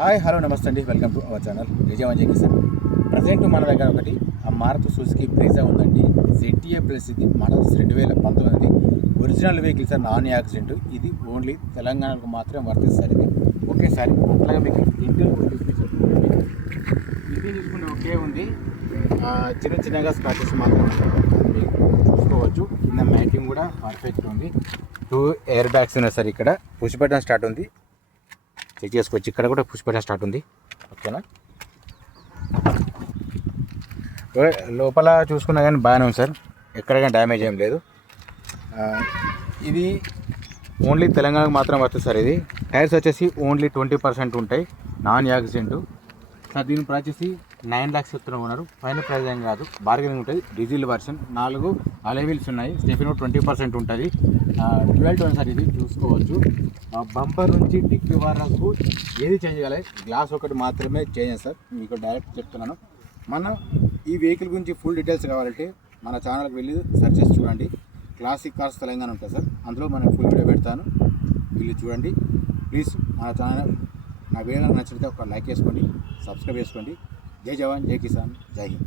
Hi hello నమస్తే అండి, welcome to our channel Vijayawada జేకి సార్. ప్రజెంట్ మన దగ్గర ఒకటి మారుతి సుజుకి బ్రీజా ఉందండి. ZA plus. ఇది model 2019 original vehicle sir, non accident. ఇది ఓన్లీ తెలంగాణకు మాత్రమే వర్తిస్తారు. ఇది ఒకేసారి అలాగే మీకు ఇంటిని కూడా చూపించారు. ఇంటిని చూసుకుంటే ఒకే ఉంది, చిన్న చిన్నగా స్క్రాచెస్ మాత్రం మీకు చూసుకోవచ్చు. కింద మ్యాటింగ్ కూడా పర్ఫెక్ట్ ఉంది. 2 ఎయిర్ బ్యాగ్స్ ఉన్నాయి సార్. ఇక్కడ పుష్ బటన్ స్టార్ట్ ఉంది, చెక్ చేసుకోవచ్చు. ఇక్కడ కూడా పుష్ బటన్ స్టార్ట్ ఉంది. ఓకేనా, లోపల చూసుకున్నా కానీ బాగానే ఉంది సార్, ఎక్కడ కానీ డ్యామేజ్ ఏం లేదు. ఇది ఓన్లీ తెలంగాణకు మాత్రం వస్తుంది సార్. ఇది టైర్స్ వచ్చేసి ఓన్లీ 20% ఉంటాయి, నాన్ యాక్సిడెంట్ సార్. దీని ప్రైస్ వచ్చేసి 9 lakhs చెప్తున్నారు ఉన్నారు. ఫైనల్ ప్రైస్ ఏం కాదు, బార్గెనింగ్ ఉంటుంది. డీజిల్ వర్షన్, 4 అలై వీల్స్ ఉన్నాయి. స్టెఫినో 20% ఉంటుంది. Dual tone sir. ఇది చూసుకోవచ్చు. బంపర్ నుంచి డిక్కీ వరకు ఏది చేంజ్ చేయాలి, గ్లాస్ ఒకటి మాత్రమే చేంజ్ సార్. మీకు డైరెక్ట్ చెప్తున్నాను. మనం ఈ వెహికల్ గురించి ఫుల్ డీటెయిల్స్ కావాలంటే మన ఛానల్కి వెళ్ళి సెర్చ్ చేసి చూడండి. క్లాసిక్ కార్స్ తెలంగాణ ఉంటుంది సార్, అందులో మనం ఫుల్ వీడియో పెడతాను, వెళ్ళి చూడండి ప్లీజ్. మన ఛానల్ నా వీడియో నచ్చితే ఒక లైక్ చేసుకోండి, సబ్స్క్రైబ్ చేసుకోండి. జై జవాన్, జై కిసాన్, జై హింద్.